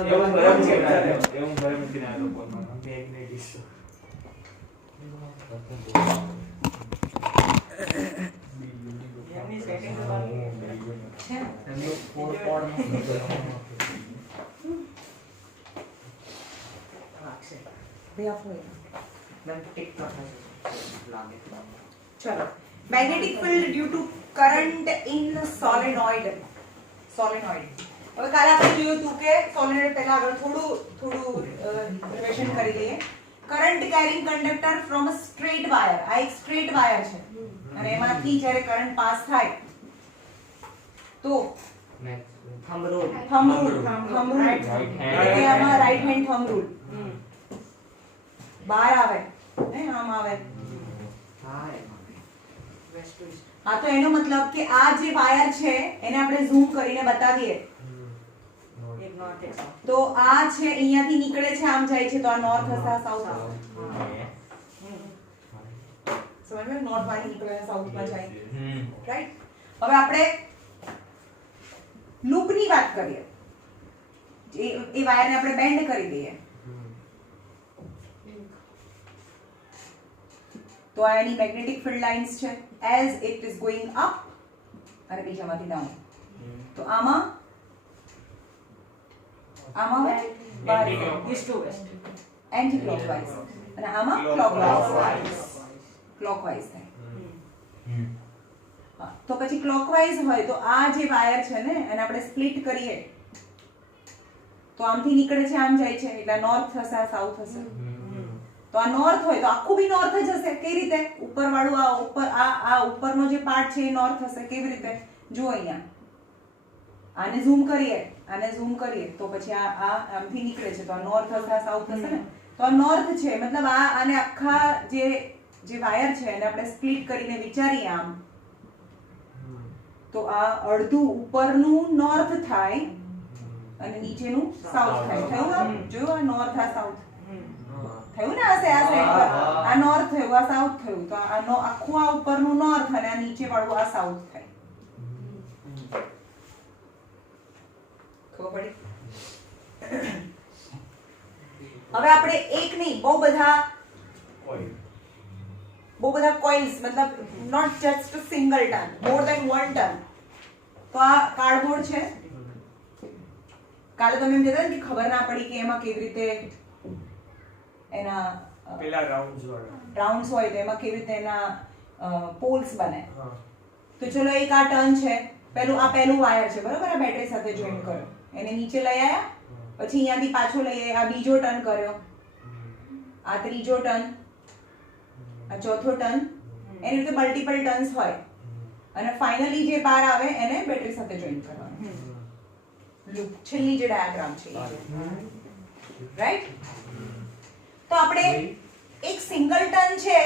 એવું ગરમ છે એવું ગરમ મૂકીને આવ્યો ફોનમાં મેગ્નેટિક એમની સેટિંગ કરવાની છે એમનો 4 કોડ રાખશે ભૈયા ફોન મેં ટિકટોક લાગે ચલો magnetic field due to current in solenoid હવે કાલે આપણે જોયું હતું કે સોલેનોઇડ પહેલા આગળ થોડું રિવિઝન કરી લઈએ current carrying conductor from a straight wire આ એક સ્ટ્રેટ વાયર છે અને એમાંથી જ્યારે કરંટ પાસ થાય તો થંબ રૂલ એટલે આમાં રાઈટ હેન્ડ થંબ રૂલ બહાર આવે ને આમ આવે હા તો એનો મતલબ કે આ જે વાયર છે એને આપણે ઝૂમ કરીને બતાવીએ તો આ છે અહીંયાથી નીકળે છે આમ જાય છે તો આ નોર્થ હશે આ સાઉથ હશે સમજ્યું નોર્થ માંથી નીકળે સાઉથ માં જાય રાઈટ હવે આપણે લૂપ ની વાત કરીએ એ વાયરને આપણે બેન્ડ કરી દઈએ તો આ એની મેગ્નેટિક ફિલ્ડ લાઇન્સ છે as it is going up અને બીજામાંથી ડાઉન તો આમાં east to west anticlockwise અને આમાં ક્લોકવાઇઝ થાય હા તો પછી ક્લોકવાઇઝ હોય તો આ જે વાયર છે ને એને આપણે સ્પ્લિટ કરીએ તો આમથી નીકળે છે આમ જાય છે એટલે નોર્થ થશે આ સાઉથ હશે તો આ નોર્થ હોય તો આખું બી નોર્થ જ હશે કઈ રીતે ઉપરવાળું આ ઉપર આ ઉપરનો જે પાર્ટ છે એ નોર્થ હશે કેવી રીતે જુઓ અહીંયા આને ઝૂમ કરીએ તો પછી આ આમથી નીકળે છે તો આ નોર્થ હશે આ સાઉથ હશે ને તો આ નોર્થ છે મતલબ આને આખા જે વાયર છે એને આપણે સ્પ્લિટ કરીને વિચારીએ આમ તો આ અડધું ઉપરનું નોર્થ થાય અને નીચેનું સાઉથ થાય થયું જોયું આ નોર્થ આ સાઉથ થયું ને આ સાઈડ પર આ નોર્થ થયું આ સાઉથ થયું તો આખું આ ઉપરનું નોર્થ અને આ નીચે વાળું આ સાઉથ થાય ખબર પડી હવે આપણે એક નહીં બહુ બધા કોઇલ્સ મતલબ not just single turn more than 1 turn તો આ કાર્ડબોર્ડ છે કાલે તમે એમ કહેતા ને કે ખબર ના પડી કે એમાં કેવી રીતે એના પેલા રાઉન્ડ્સ હોય તો એમાં કેવી રીતે એના પોલ્સ બને તો ચલો એક આ ટર્ન છે પહેલું વાયર છે બરોબર આ બેટરી સાથે જોઈન કર્યો એને નીચે લઈ આયા પછી અહીંયાથી પાછો લઈ આયા આ બીજો ટર્ન કર્યો આ ત્રીજો ટર્ન આ ચોથો ટર્ન એની રીતે મલ્ટીપલ ટર્ન્સ હોય અને ફાઇનલી જે બાર આવે એને બેટરી સાથે જોઈન કરવાનું લૂપ છેલ્લી જે ડાયાગ્રામ છે રાઈટ તો આપણે એક સિંગલ ટર્ન છે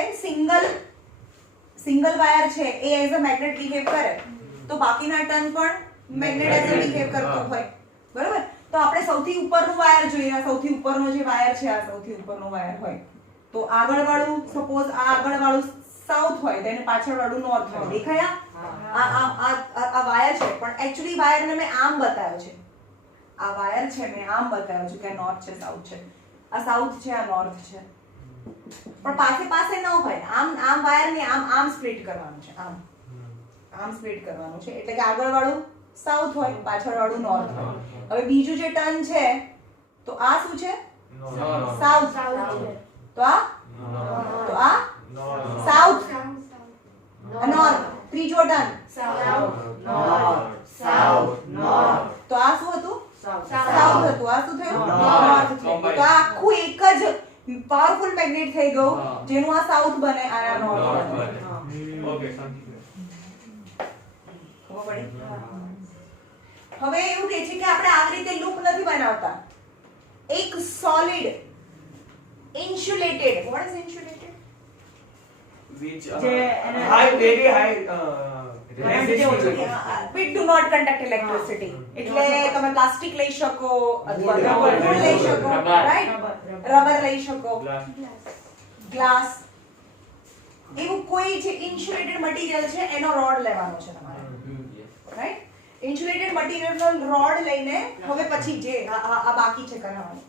સિંગલ વાયર છે એ એઝ અ મેગ્નેટ બિહેવ કરે તો બાકીના ટર્ન પણ મેગ્નેટ એઝ અ બિહેવ કરતો હોય બરાબર તો આપણે સૌથી ઉપરનું વાયર જોઈએ સૌથી ઉપરનો જે વાયર છે આ સૌથી ઉપરનો વાયર હોય તો આગળ વાળું સપોઝ આ આગળ વાળું સાઉથ હોય તો એને પાછળ વાળું નોર્થ હોય દેખાયા આ વાયર છે પણ એક્ચ્યુઅલી વાયરને મેં આમ બતાવ્યો છે આ વાયર છે મેં આમ બતાવ્યો છે કે નોર્થ છે સાઉથ છે આ સાઉથ છે આ નોર્થ છે પણ પાસે ન હોય આમ વાયરને આમ સ્પ્લિટ કરવાનું છે આમ સ્પ્લિટ કરવાનું છે એટલે કે આગળ વાળું સાઉથ હોય પાછળ વાળું નોર્થ હોય હવે બીજું જે ટર્ન છે તો આ શું છે સાઉથ તો આ સાઉથ નોર્થ ત્રીજો ટર્ન તો આ શું હતું સાઉથ હતું આ શું થયું નોર્થ થયું તો આ આખું એક જ પાવરફુલ મેગ્નેટ થઈ ગયું જેનું આ સાઉથ બને અને આ નોર્થ બને ઓકે ખબર પડી હવે એવું કહે છે કે આપણે આવી રીતે લૂપ નથી બનાવતા એક solid insulated what is insulated which very high it do not conduct electricity એટલે તમે પ્લાસ્ટિક લઈ શકો અથવા રબર લઈ શકો રાઈટ રબર લઈ શકો ગ્લાસ એવું કોઈ જે ઇન્સ્યુલેટેડ મટીરીયલ છે એનો રોડ લેવાનો છે તમારે રાઈટ ઇન્સ્યુલેટેડ મટીરિયલનો રોડ લઈને હવે પછી જે આ બાકી છે કરાવવાનું.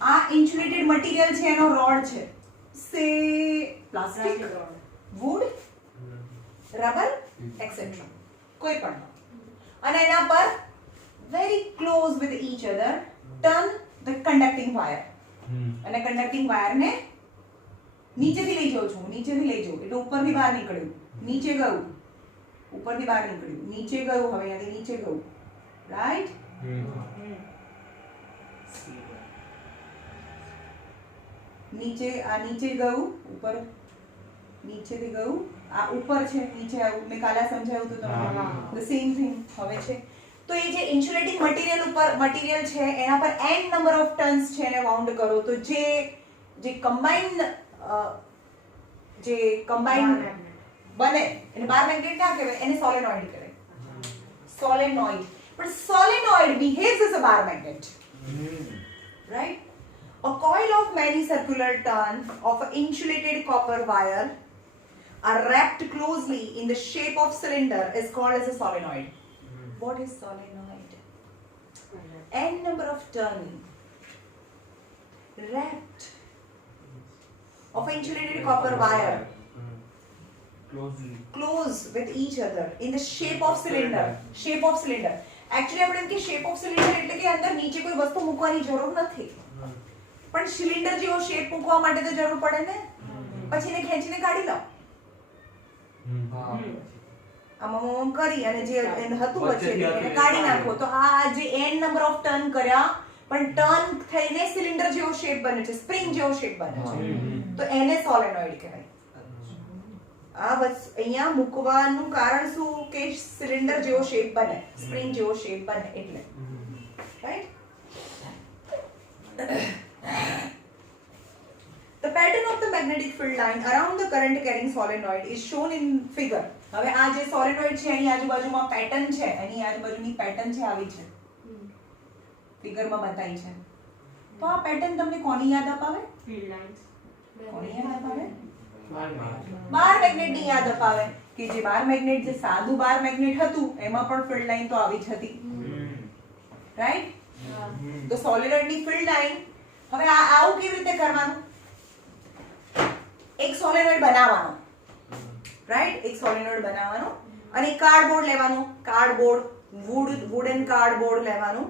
આ ઇન્સ્યુલેટેડ મટીરિયલ છે એનો રોડ છે, સે પ્લાસ્ટિક, વુડ, રબર એક્સેટ્રા, કોઈ પણ. અને એના પર very close with each other turn the conducting wire. અને કન્ડક્ટિંગ વાયરને નીચેથી લઈ જાઉં છું, નીચેથી લઈ જાઉં એટલે ઉપરથી બહાર નીકળ્યું, નીચે ગયું, ઉપરથી બહાર નીકળ્યું, નીચે ગયું, હવે અહીંયાથી નીચે ગયું, રાઈટ? નીચે આ નીચે ગયું, ઉપર નીચેથી ગયું, આ ઉપર છે, નીચે આવ્યું. મેં કાલે સમજાવ્યું હતું તમને, ધ સેમ થિંગ હવે છે. તો એ જે ઇન્સ્યુલેટિંગ મટીરિયલ છે એના પર n નંબર ઓફ ટર્ન્સ છે એને વાઉન્ડ કરો તો જે કમ્બાઇન બને એને બાર મેગ્નેટ ના કહેવાય, એને સોલેનોઇડ કહેવાય. સોલેનોઇડ. પણ solenoid behaves as a bar magnet, right? A coil of many circular turns of an insulated copper wire are wrapped closely in the shape of cylinder is called as a solenoid. What is solenoid? N number of turns wrapped of insulated copper wire close with each other in the shape of cylinder. Shape of cylinder. Actually આપણે એમ કે shape of cylinder એટલે કે અંદર નીચે કોઈ વસ્તુ મૂકવાની જરૂર નથી, પણ સિલિન્ડર જેવો શેપ મૂકવા માટે તો જરૂર પડે ને, પછી એને ખેંચીને કાઢી લો. આમ કરી અને જે હતું વચ્ચે એને કાઢી નાખો તો આ જે n નંબર ઓફ ટર્ન કર્યા પણ ટર્ન થઈને સિલિન્ડર જેવો શેપ બને છે, સ્પ્રિંગ જેવો શેપ બને છે, તો એને સોલેનોઇડ કહેવાય. આ બસ અહીંયા મૂકવાનું કારણ શું કે સિલિન્ડર જેવો શેપ બને, સ્પ્રિંગ જેવો શેપ બને એટલે, right? The pattern of the magnetic field line around the current carrying solenoid is shown in figure. હવે આ જે સોલેનોઇડ છે એની આજુબાજુમાં પેટર્ન છે, એની આજુબાજુની પેટર્ન છે આવી છે, ફિગરમાં બતાવી છે. તો આ પેટર્ન તમને કોની યાદ અપાવે? Field lines. કોની યાદ અપાવે? બાર મેગ્નેટની યાદ અપાવે કે જે બાર મેગ્નેટ, જે સાદું બાર મેગ્નેટ હતું એમાં પણ ફિલ્ડ લાઇન તો આવી જ હતી, રાઈટ? તો સોલેનોઇડની ફિલ્ડ લાઇન. હવે આવું કેવી રીતે કરવાનું? એક સોલેનોઇડ બનાવવાનો, રાઈટ? એક સોલેનોઇડ બનાવવાનો અને કાર્ડબોર્ડ લેવાનું, કાર્ડબોર્ડ, વુડન કાર્ડબોર્ડ લેવાનું,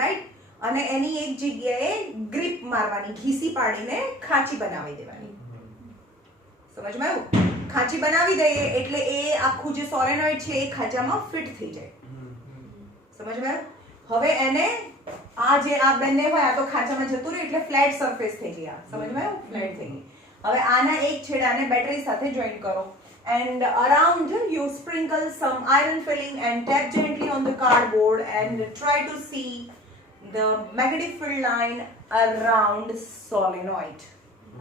રાઈટ? અને એની એક જગ્યાએ ગ્રીપ મારવાની, ઘીસી પાડીને ખાંચી બનાવી દેવાની. સમજમાં આવ્યું? ખાંચી બનાવી દઈએ એટલે એ આખું જે સોલેનોઇડ છે એ ખાંચામાં ફિટ થઈ જાય. સમજમાં આવ્યું? હવે એને આ જે આ બંને હોય આ તો ખાંચામાં જતું રહે એટલે ફ્લેટ સરફેસ થઈ ગઈ. આ સમજમાં આવ્યું? ફ્લેટ થઈ ગઈ. હવે આના એક છેડાને બેટરી સાથે જોઈન કરો and around you sprinkle some iron filling and tap gently on the cardboard and try to see the magnetic field line around solenoid.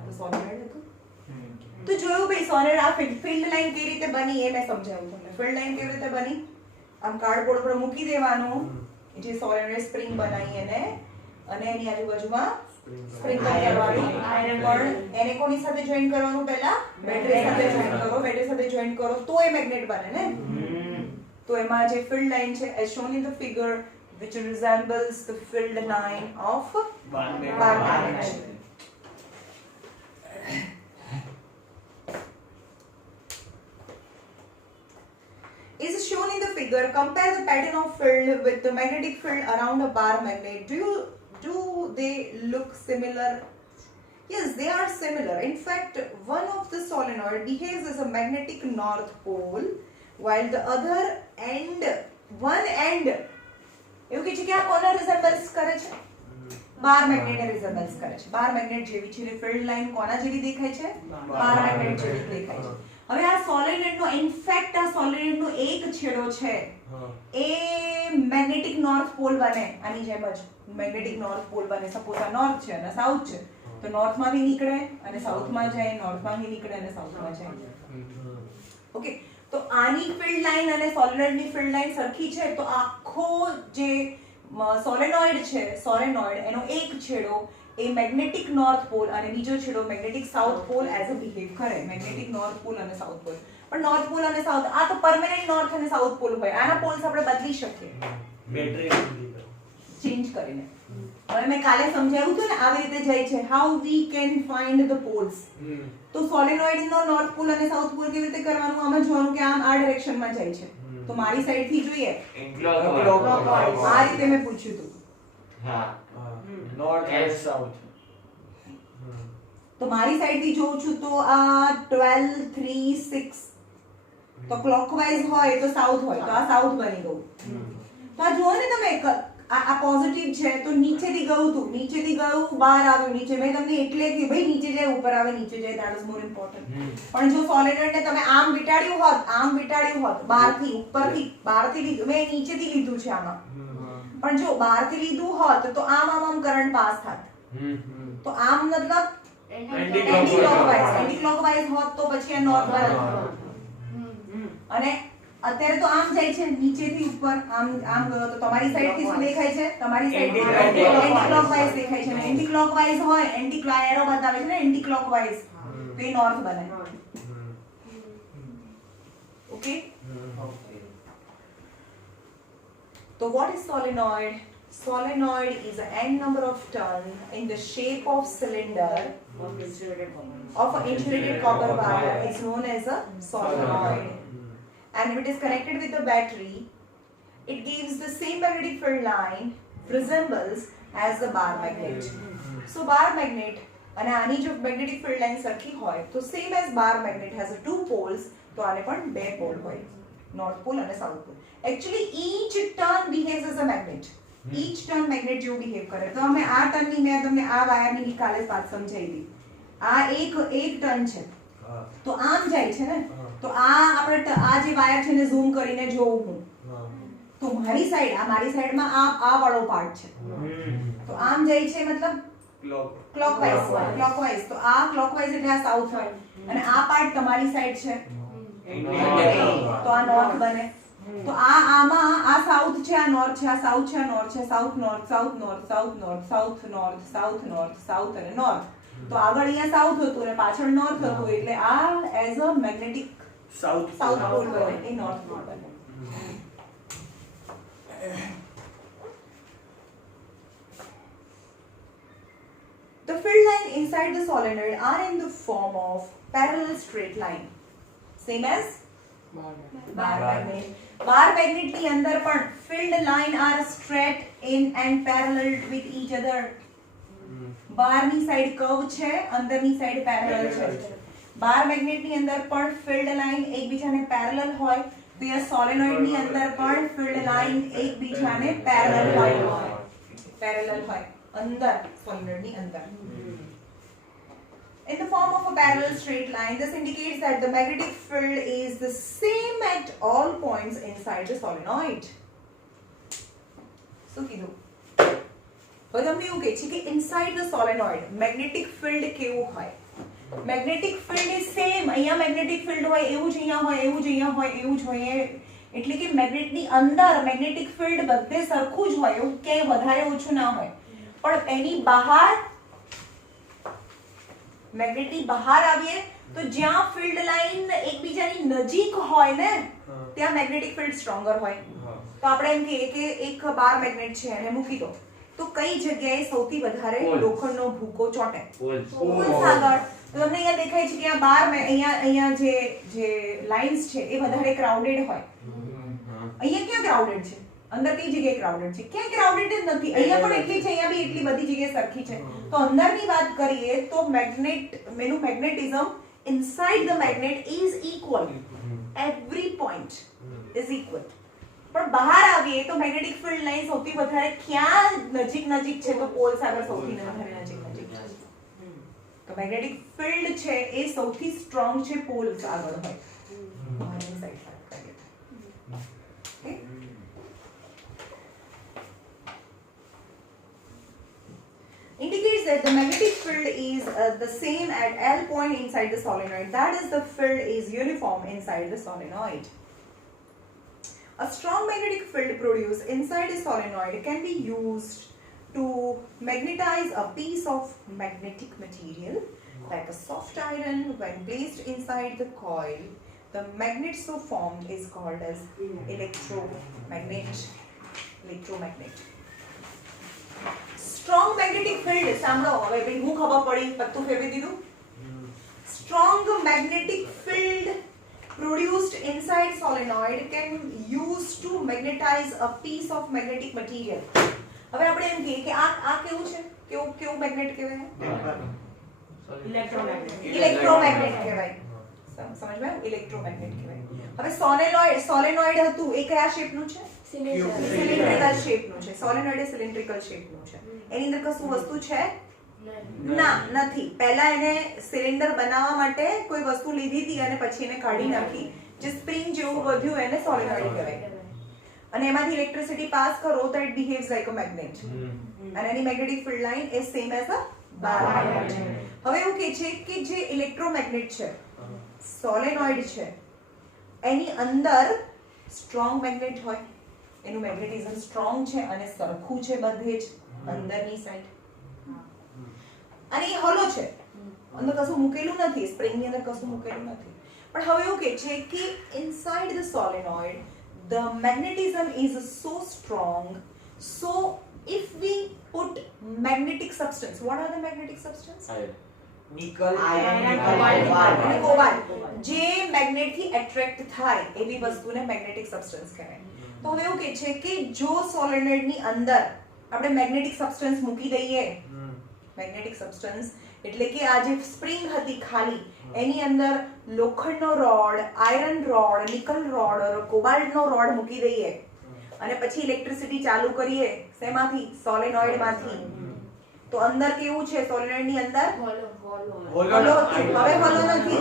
તો સોલેનોઇડ હતું તો જોયું ભાઈ સોલેનોઇડ આ ફિલ્ડ લાઇન કેવી રીતે બની એ મેં સમજાવ્યું તમને. ફિલ્ડ લાઇન કેવી રીતે બની? આમ કાર્ડબોર્ડ પર મૂકી દેવાનું જે સોલેનોઇડ સ્પ્રિંગ બનાવી એને, અને એની આજુબાજુમાં સ્પ્રિંકલ કરવાની. પણ એને કોની સાથે જોઈન કરવાનું? પહેલા બેટરી સાથે જોઈન કરો. બેટરી સાથે જોઈન કરો તો એ મેગ્નેટ બને ને. તો એમાં જે ફિલ્ડ લાઇન છે as shown in the figure which resembles the field line of bar magnet. Is shown in the figure. Compare the pattern of field with the magnetic field around a bar magnet. Do they look similar? Yes, they are similar. In fact, one of the solenoid behaves as a magnetic north pole, while the other end, one end, એવું કે છે કે આ કોને રિઝેમ્બલ્સ કરે છે? બાર મેગ્નેટને રિઝેમ્બલ્સ કરે છે. બાર મેગ્નેટ જેવી છે. ફિલ્ડ લાઇન કોના જેવી દેખાય છે? બાર મેગ્નેટ જેવી દેખાય છે. હવે આ સોલેનોઇડનો ઇનફેક્ટ આ સોલેનોઇડનો એક છેડો છે એ મેગ્નેટિક નોર્થ પોલ બને. આની જેમ જ મેગ્નેટિક નોર્થ પોલ બને. સપોઝ આ નોર્થ છે અને સાઉથ છે તો નોર્થમાંથી નીકળે અને સાઉથમાં જાય, નોર્થમાંથી નીકળે અને સાઉથમાં જાય. ઓકે, તો આની ફિલ્ડ લાઇન અને સોલેનોઇડની ફિલ્ડ લાઇન સરખી છે તો આખો જે સોલેનોઇડ છે, સોલેનોઇડ એનો એક છેડો એ મેગ્નેટિક નોર્થ પોલ અને બીજો છેડો magnetic south pole as a behave કરે. મેગ્નેટિક નોર્થ પોલ અને સાઉથ પોલ. પણ નોર્થ પોલ અને સાઉથ આ તો પરમેનન્ટ નોર્થ અને સાઉથ પોલ હોય. આના પોલ્સ આપણે બદલી શકીએ બેટરી ચેન્જ કરીને. હવે મેં કાલે સમજાવ્યું હતું ને આવી રીતે જાય છે. How we can find the poles. તો સોલેનોઇડ નો નોર્થ પોલ અને સાઉથ પોલ કેવી રીતે કરવાનું? આમાં જોવાનું કે આમ આ ડિરેક્શનમાં જાય છે. તો મારી સાઈડ થી જોઈએ આ રીતે મેં પૂછ્યું હતું. હા નોર્થ એન્ડ સાઉથ. તો મારી સાઈડ થી જોઉં છું તો આ 12 3 6 તો ક્લોકવાઇઝ હોય તો સાઉથ હોય તો આ સાઉથ બની ગયું. તો આ જુઓ ને તમે આ પોઝિટિવ છે તો નીચેથી ગયું હતું, નીચેથી ગયું બહાર આવ્યું નીચે. મેં તમને એટલે કે ભાઈ નીચે જાય ઉપર આવે નીચે જાય, ધેટ ઇઝ મોર ઇમ્પોર્ટન્ટ. પણ જો સોલેનોઇડ ને તમે આમ વિટાડ્યું હોત બહારથી ઉપરથી બહારથી લીધું, મેં નીચેથી લીધું છે આમાં, પણ જો બહારથી લીધું હોત તો આમ કરંટ પાસ થાત. તો આમ મતલબ એન્ટી ક્લોકવાઇઝ હોત તો પછી આ નોર્થ બને. અને અત્યારે તો આમ જાય છે નીચેથી ઉપર આમ ગયો તો તમારી સાઈડ થી શું દેખાય છે? તમારી સાઈડ એન્ટી ક્લોકવાઇઝ દેખાય છે. એન્ટી ક્લોકવાઇઝ હોય એન્ટી એરો બતાવે છે ને એન્ટી ક્લોકવાઇઝ તો એ નોર્થ બને. ઓકે તો what is solenoid? Solenoid is an n number of turn in the shape of cylinder of an insulated copper wire is known as a solenoid. And if it is connected with the battery, it gives the same magnetic field line resembles as the bar magnet. So bar magnet અને આની જો magnetic field line સરખી હોય તો same as bar magnet has a two poles, તો આને પણ બે પોલ હોય, north pole અને south pole. Actually each turn behaves as a magnet. Each turn magnet જેવું behave કરે. તો અમે આ ટર્નની મેં તમને આ વાયરની કાલે વાત સમજાવી હતી. આ એક ટર્ન છે તો આમ જાય છે ને, તો આ આપણે આ જે વાયર છે ને ઝૂમ કરીને જોઉં હું તો મારી સાઈડમાં આ વાળો પાર્ટ છે તો આમ જાય છે મતલબ ક્લોકવાઇઝ. તો આ ક્લોકવાઇઝ એટલે આ સાઉથ હોય અને આ પાર્ટ તમારી સાઈડ છે તો આ નોર્થ બને. તો આમાં આ સાઉથ છે, આ નોર્થ છે, આ સાઉથ છે, આ નોર્થ છે, south north south north south north south north south north south અને નોર્થ. તો આગળ અહીંયા સાઉથ હતું અને પાછળ નોર્થ હતું એટલે આ as a magnetic south pole બને, એ નોર્થ પોલ બને. The field line inside the solenoid are in the form of parallel straight line, same as bar magnet. Bar magnet ની અંદર પણ field line are straight in and parallel with each other. બહારની side curve છે, અંદરની side parallel છે. Bar magnet ની અંદર પણ ફિલ્ડ લાઈન એકબીજાને પેરેલલ હોય તો આ સોલેનોઇડ ની અંદર પણ ફિલ્ડ લાઈન એકબીજાને પેરેલલ હોય અંદર સોલેનોઇડ ની અંદર. In the form of a parallel straight line, this indicates that the magnetic field is the same at all points inside the solenoid. શું કીધું? હવે તમને એવું કહે છે કે inside the solenoid magnetic field કેવું હોય? Magnetic field is same. અહીંયા મેગ્નેટિક ફિલ્ડ હોય એવું જ અહીંયા હોય, એવું જ અહીંયા હોય, એવું જ હોય. એટલે કે મેગ્નેટની અંદર મેગ્નેટિક ફિલ્ડ બધે સરખું જ હોય, એવું ક્યાંય વધારે ઓછું ના હોય. પણ એની બહાર મેગ્નેટની બહાર આવીએ તો જ્યાં ફિલ્ડ લાઈન એકબીજાની નજીક હોય ને ત્યાં મેગ્નેટિક ફિલ્ડ સ્ટ્રોંગર હોય. તો આપણે એમ કહીએ કે એક બાર મેગ્નેટ છે એને મૂકી દો તો કઈ જગ્યાએ સૌથી વધારે લોખંડનો ભૂકો ચોટે? પોલ્સ આગળ. તો તમને અહીંયા દેખાય છે કે આ બાર અહીંયા જે લાઇન્સ છે એ વધારે ક્રાઉડેડ હોય. અહીંયા ક્યાં ક્રાઉડેડ છે? અંદર કઈ જગ્યાએ ક્રાઉડેડ છે? ક્યાંય ક્રાઉડેડ જ નથી. અહીંયા પણ એટલી છે, અહીંયા બી એટલી બધી જગ્યાએ સરખી છે. તો અંદરની વાત કરીએ તો menu magnetism inside the magnet is equal. Every point is equal. પણ બહાર આવીએ તો મેગ્નેટિક ફિલ્ડ લાઈન સૌથી વધારે ક્યાં નજીક છે? તો પોલ્સ આગળ સૌથી વધારે નજીક છે. તો મેગ્નેટિક ફિલ્ડ છે એ સૌથી સ્ટ્રોંગ છે પોલ્સ આગળ હોય. બહારની સાઈડ વાત કરીએ. Okay, indicates that the magnetic field is the same at L point inside the solenoid. That is, the field is uniform inside the solenoid. A strong magnetic field produced inside a solenoid can be used to magnetize a piece of magnetic material like a soft iron. When placed inside the coil, the magnet so formed is called as electromagnet. Strong magnetic field. સાંભળો હવે ભાઈ હું ખબર પડી પત્તું ફેરવી દીધું. Strong magnetic field produced inside solenoid can use to magnetize a piece of magnetic material. હવે આપણે એમ કહીએ કે આ કેવું છે? કેવું મેગ્નેટ કહેવાય? ઇલેક્ટ્રોમેગ્નેટ કહેવાય. સમજમાં આવ્યું? ઇલેક્ટ્રોમેગ્નેટ કહેવાય. હવે સોલેનોઇડ હતું એ કયા શેપનું છે? સિલિન્ડ્રિકલ શેપનું છે. સોલેનોઇડ એ સિલિન્ડ્રિકલ શેપનું છે. એની અંદર કશું વસ્તુ છે? ના, નથી. પહેલા એને સિલિન્ડર બનાવવા માટે કોઈ વસ્તુ લીધી હતી અને પછી એને કાઢી નાખી. જે સ્પ્રિંગ જેવું વધ્યું એને સોલેનોઇડ કહેવાય. અને એમાંથી ઇલેક્ટ્રિસિટી પાસ કરો તો it behaves like a magnet. અને એની magnetic field line is same as a bar. હવે એવું કહે છે કે જે ઇલેક્ટ્રોમેગ્નેટ છે, સોલેનોઇડ છે, એની અંદર સ્ટ્રોંગ મેગ્નેટ હોય, એનું મેગ્નેટિઝમ સ્ટ્રોંગ છે અને સરખું છે બધે જ અંદરની સાઈડ. અને એ હોલો છે, અંદર કશું મૂકેલું નથી, સ્પ્રિંગની અંદર કશું મૂકેલું નથી. પણ હવે એવું કહે છે કે inside the solenoid the magnetism is so strong, so if we put magnetic substance, what are the magnetic substance? Nickel, cobalt. જે મેગ્નેટ થી એટ્રેક્ટ થાય એવી વસ્તુને મેગ્નેટિક સબસ્ટન્સ કહેવાય. તો હવે એવું કહે છે કે જો સોલેનોઇડ ની અંદર આપણે મેગ્નેટિક સબસ્ટન્સ મૂકી દઈએ, મેગ્નેટિક સબસ્ટન્સ એટલે કે આ જે સ્પ્રિંગ હતી ખાલી, એની અંદર લોખંડનો rod, iron rod, nickel rod, કોબાલ્ટનો રોડ મૂકી દઈએ અને પછી ઇલેક્ટ્રિસિટી ચાલુ કરીએ, શેમાંથી? સોલેનોઇડમાંથી. તો અંદર કેવું છે? સોલેનોઇડની અંદર હોલો છે. હવે હોલો નથી.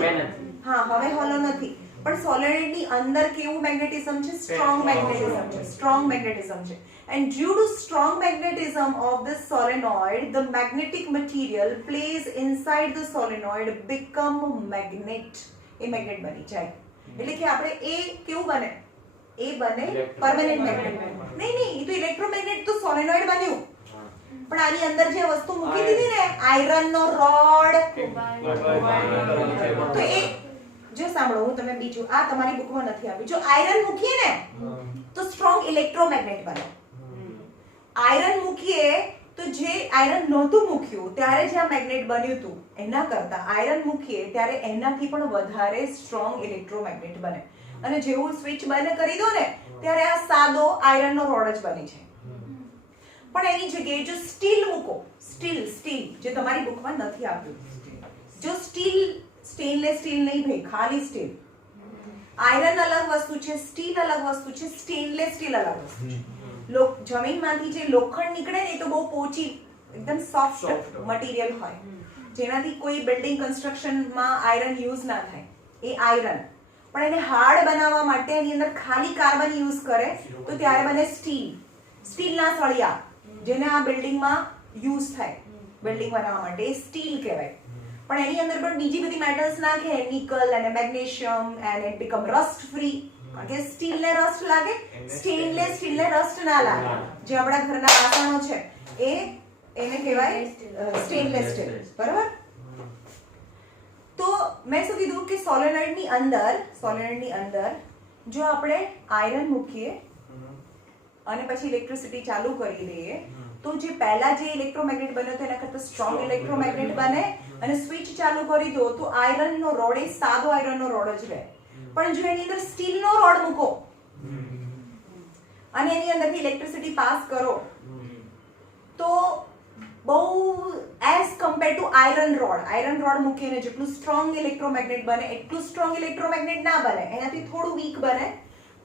હા, હવે હોલો નથી. પણ સોલેનોઇડની અંદર કેવું મેગ્નેટિઝમ છે? સ્ટ્રોંગ મેગ્નેટિઝમ છે. સ્ટ્રોંગ મેગ્નેટિઝમ છે. And due to strong magnetism of this solenoid, the magnetic material placed inside the solenoid become magnet. A magnet બની જાય. એટલે કે આપણે એ કેવું બને? એ બને પરમેનન્ટ મેગ્નેટ. નહીં, એ તો ઇલેક્ટ્રોમેગ્નેટ તો સોલેનોઇડ બન્યું. પણ આની અંદર જે વસ્તુ મૂકી દીધી ને, આયરનનો રોડ, તો એ જો સાંભળો, હું તમે બીજું આ તમારી બુકમાં નથી આપ્યું. જો આયરન મૂકીએ ને તો સ્ટ્રોંગ ઇલેક્ટ્રોમેગ્નેટ બને. આયરન મૂકીએ તો જે આયરન નહોતું મૂક્યું ત્યારે જે આ મેગ્નેટ બન્યું હતું એના કરતા આયરન મૂકીએ ત્યારે એનાથી પણ વધારે સ્ટ્રોંગ ઇલેક્ટ્રોમેગ્નેટ બને. અને જેવું સ્વિચ બંધ કરી દો ને ત્યારે આ સાદો આયરનનો રોડ જ બની જાય. પણ એની જગ્યાએ જો સ્ટીલ મૂકો, સ્ટીલ જે તમારી બુકમાં નથી આપ્યું, જો સ્ટીલ, સ્ટેનલેસ સ્ટીલ નહીં ભાઈ, ખાલી સ્ટીલ. આયરન અલગ વસ્તુ છે, સ્ટીલ અલગ વસ્તુ છે, સ્ટેનલેસ સ્ટીલ અલગ વસ્તુ છે. જમીનમાંથી જે લોખંડ નીકળે ને એ તો બહુ પોચી, એકદમ સોફ્ટ મટીરિયલ હોય, જેનાથી કોઈ બિલ્ડિંગ કન્સ્ટ્રક્શનમાં આયરન યુઝ ના થાય, એ આયરન. પણ એને હાર્ડ બનાવવા માટે એની અંદર ખાલી કાર્બન યુઝ કરે તો ત્યારે બને સ્ટીલ. સ્ટીલના સળિયા જેને આ બિલ્ડિંગમાં યુઝ થાય, બિલ્ડિંગ બનાવવા માટે, એ સ્ટીલ કહેવાય. પણ એની અંદર પણ બીજી બધી મેટલ્સ નાખે, નિકલ અને magnesium, and it become rust free. કારણ કે સ્ટીલને રસ્ટ લાગે, સ્ટેનલેસ સ્ટીલને રસ્ટ ના લાગે. જે આપણા ઘરના વાસણો છે એને કહેવાય સ્ટેનલેસ સ્ટીલ. બરાબર? તો મેં શું કીધું કે સોલેનોઇડની અંદર જો આપણે આયરન મૂકીએ અને પછી ઇલેક્ટ્રિસિટી ચાલુ કરી દઈએ તો જે પહેલા જે ઇલેક્ટ્રોમેગ્નેટ બન્યો હતો એના કરતા સ્ટ્રોંગ ઇલેક્ટ્રોમેગ્નેટ બને. અને સ્વિચ ચાલુ કરી દો તો આયરનનો રોડ એ સાદો આયરનનો રોડ જ રહે. પણ જો એની અંદર સ્ટીલનો રોડ મૂકો અને એની અંદરથી ઇલેક્ટ્રિસિટી પાસ કરો તો બહુ as compare to iron road મૂકીને જેટલું સ્ટ્રોંગ ઇલેક્ટ્રોમેગ્નેટ બને એટલું સ્ટ્રોંગ ઇલેક્ટ્રોમેગ્નેટ ના બને, એનાથી થોડું વીક બને.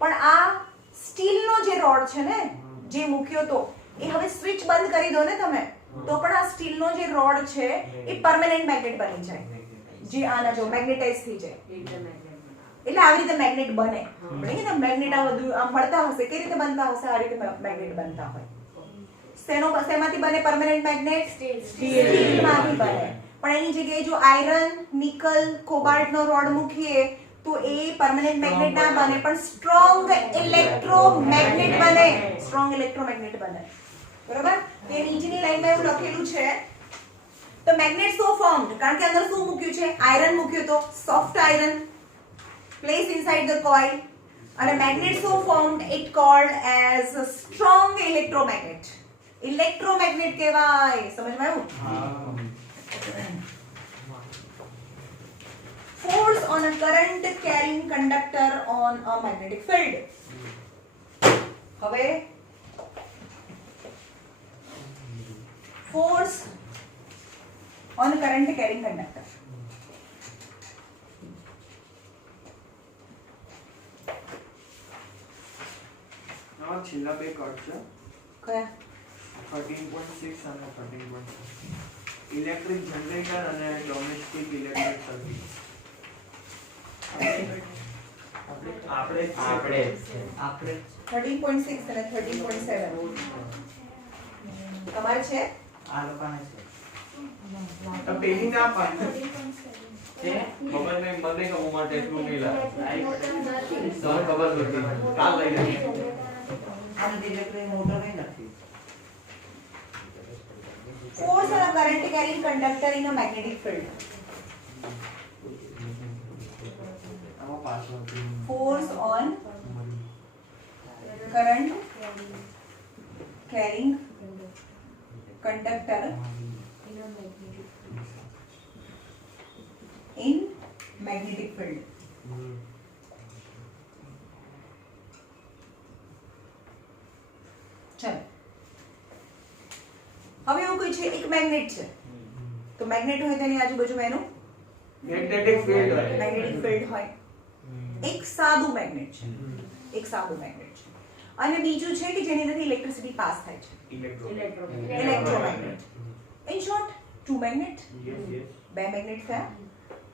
પણ આ સ્ટીલનો જે રોડ છે ને જે મૂક્યો તો એ હવે સ્વિચ બંધ કરી દો ને તમે તો પણ આ સ્ટીલનો જે રોડ છે એ પરમેનન્ટ મેગ્નેટ બની જાય. જે આના જો મેગ્નેટાઇઝ થઈ જાય એટલે આવી રીતે મેગ્નેટ બને. આપણે કે મેગ્નેટ આ બધું આમ મળતા હશે, કઈ રીતે બનતા હશે? આ રીતે મેગ્નેટ બનતા હોય. શેમાંથી બને પરમેનન્ટ મેગ્નેટ? સ્ટીલમાંથી બને. પણ એની જગ્યાએ જો આયરન, નિકલ, કોબાલ્ટનો રોડ મૂકીએ તો એ પરમેનન્ટ મેગ્નેટ ના બને પણ સ્ટ્રોંગ ઇલેક્ટ્રોમેગ્નેટ બને. બરોબર? કે નીચેની લાઈનમાં એવું લખેલું છે the magnet so formed કારણ કે અંદર શું મૂક્યું છે આયરન મૂક્યું તો soft iron placed inside the coil અને magnet so formed it called as a strong electromagnet કહેવાય સમજમાં આવ્યું force on a current carrying conductor on a magnetic field હવે force on a current carrying conductor આ છેલ્લા બે cut છે કયા 13.6 અને 13.6 ઇલેક્ટ્રિક જનરેટર અને ડોમેસ્ટિક ઇલેક્ટ્રિક સર્કિટ આપણે 13.6 અને 13.7 તમારે છે આ લોકોને છે તો પેલી ના પાડે છે ખબર નહીં મને કે હું માટે એટલું નહીં લાગે તમને ખબર નથી કાલ લઈ જઈએ આની ઇલેક્ટ્રિક મોટર નહીં નથી force on a current carrying conductor in a magnetic field આમાં પાછળ force on current carrying conductor in magnetic field ચલો હવે એવું કોઈ છે એક મેગ્નેટ છે તો મેગ્નેટ હોય તેની આજુબાજુમાં એનું મેગ્નેટિક ફિલ્ડ હોય મેગ્નેટિક ફિલ્ડ હોય એક સાદું મેગ્નેટ છે એક સાદું મેગ્નેટ છે અને બીજું છે કે જેની અંદરથી ઇલેક્ટ્રિસિટી પાસ થાય છે electromagnet in short two magnet બે મેગ્નેટ થયા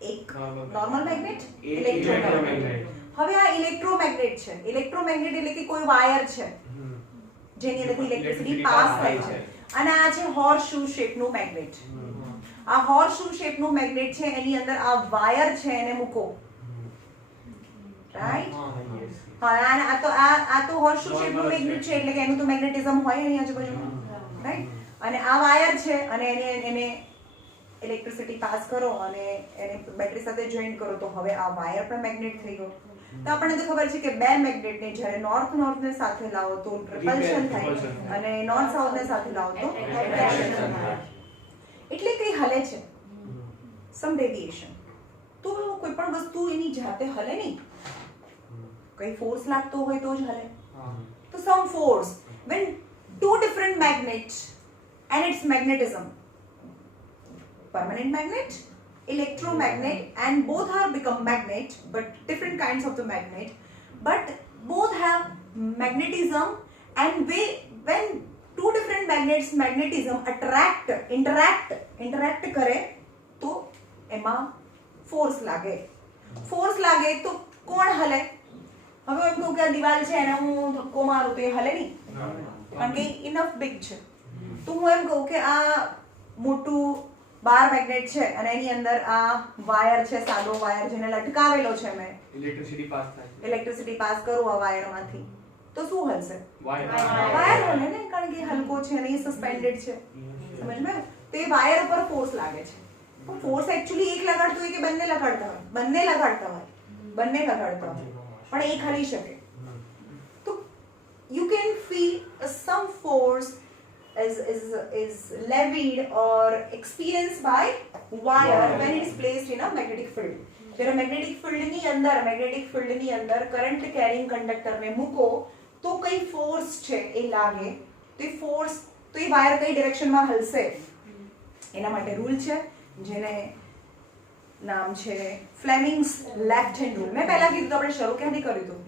એક નોર્મલ મેગ્નેટ ઇલેક્ટ્રોમેગ્નેટ હવે આ ઇલેક્ટ્રોમેગ્નેટ છે ઇલેક્ટ્રોમેગ્નેટ એટલે કે કોઈ વાયર છે જેની અંદરથી ઇલેક્ટ્રિસિટી પાસ થાય છે અને આ છે હોર્સ-શૂ શેપનું મેગ્નેટ આ હોર્સ-શૂ શેપનું મેગ્નેટ છે એની અંદર આ વાયર છે એને મૂકો રાઈટ હા આ તો હોર્સ-શૂ શેપનું મેગ્નેટ છે એટલે કે એનું તો મેગ્નેટિઝમ હોય એની આજુબાજુમાં રાઈટ અને આ વાયર છે અને એને ઇલેક્ટ્રિસિટી પાસ કરો અને એને બેટરી સાથે જોઈન્ટ કરો તો હવે આ વાયર પણ મેગ્નેટ થઈ ગયો તો આપણને તો ખબર છે કે બે મેગ્નેટને જ્યારે નોર્થ ને સાથે લાવો તો રિપલ્શન થાય અને નોર્થ સાઉથને સાથે લાવો તો એટ્રેક્શન થાય એટલે કઈ હલે છે સમ ડેવિએશન તો કોઈ પણ વસ્તુ એની જાતે હલે નહીં કઈ ફોર્સ લાગતો હોય તો જ હલે તો સમ force when two different magnets and its magnetism permanent magnet electromagnet and both are become magnet but different kinds of the magnet but both have magnetism and when two different magnets magnetism interact કરે તો એમાં force લાગે તો કોણ હલે હવે એમ કહું કે આ દિવાલ છે એને હું ધક્કો મારું તો એ હલે નહીં કારણ કે ઇનફ બિગ છે તો હું એમ કહું કે આ મોટું બાર મેગ્નેટ છે અને એની અંદર આ વાયર છે સાદો વાયર જેને લટકાવેલો છે મેં ઇલેક્ટ્રિસિટી પાસ કરું આ વાયરમાંથી તો શું હલશે વાયર હલે ને કારણ કે હલકો છે અને એ સસ્પેન્ડેડ છે સમજમાં તો એ વાયર પર ફોર્સ લાગે છે પણ ફોર્સ એકચ્યુઅલી એક લગાડતો હોય કે બંને લગાડતા હોય બંને લગાડતા હોય પણ એક હલી શકે તો you can feel some force is levied or experienced by wire when it is placed in a magnetic field. જ્યારે magnetic field ની અંદર કરંટ કેરિંગ કંડક્ટર ને મૂકો તો કઈ ફોર્સ છે એ લાગે તો એ ફોર્સ તો એ વાયર કઈ ડિરેક્શનમાં હલશે એના માટે રૂલ છે જેને નામ છે ફ્લેમિંગ્સ લેફ્ટ હેન્ડ રૂલ મેં પહેલા કીધું આપણે શરૂ ક્યાંથી કર્યું હતું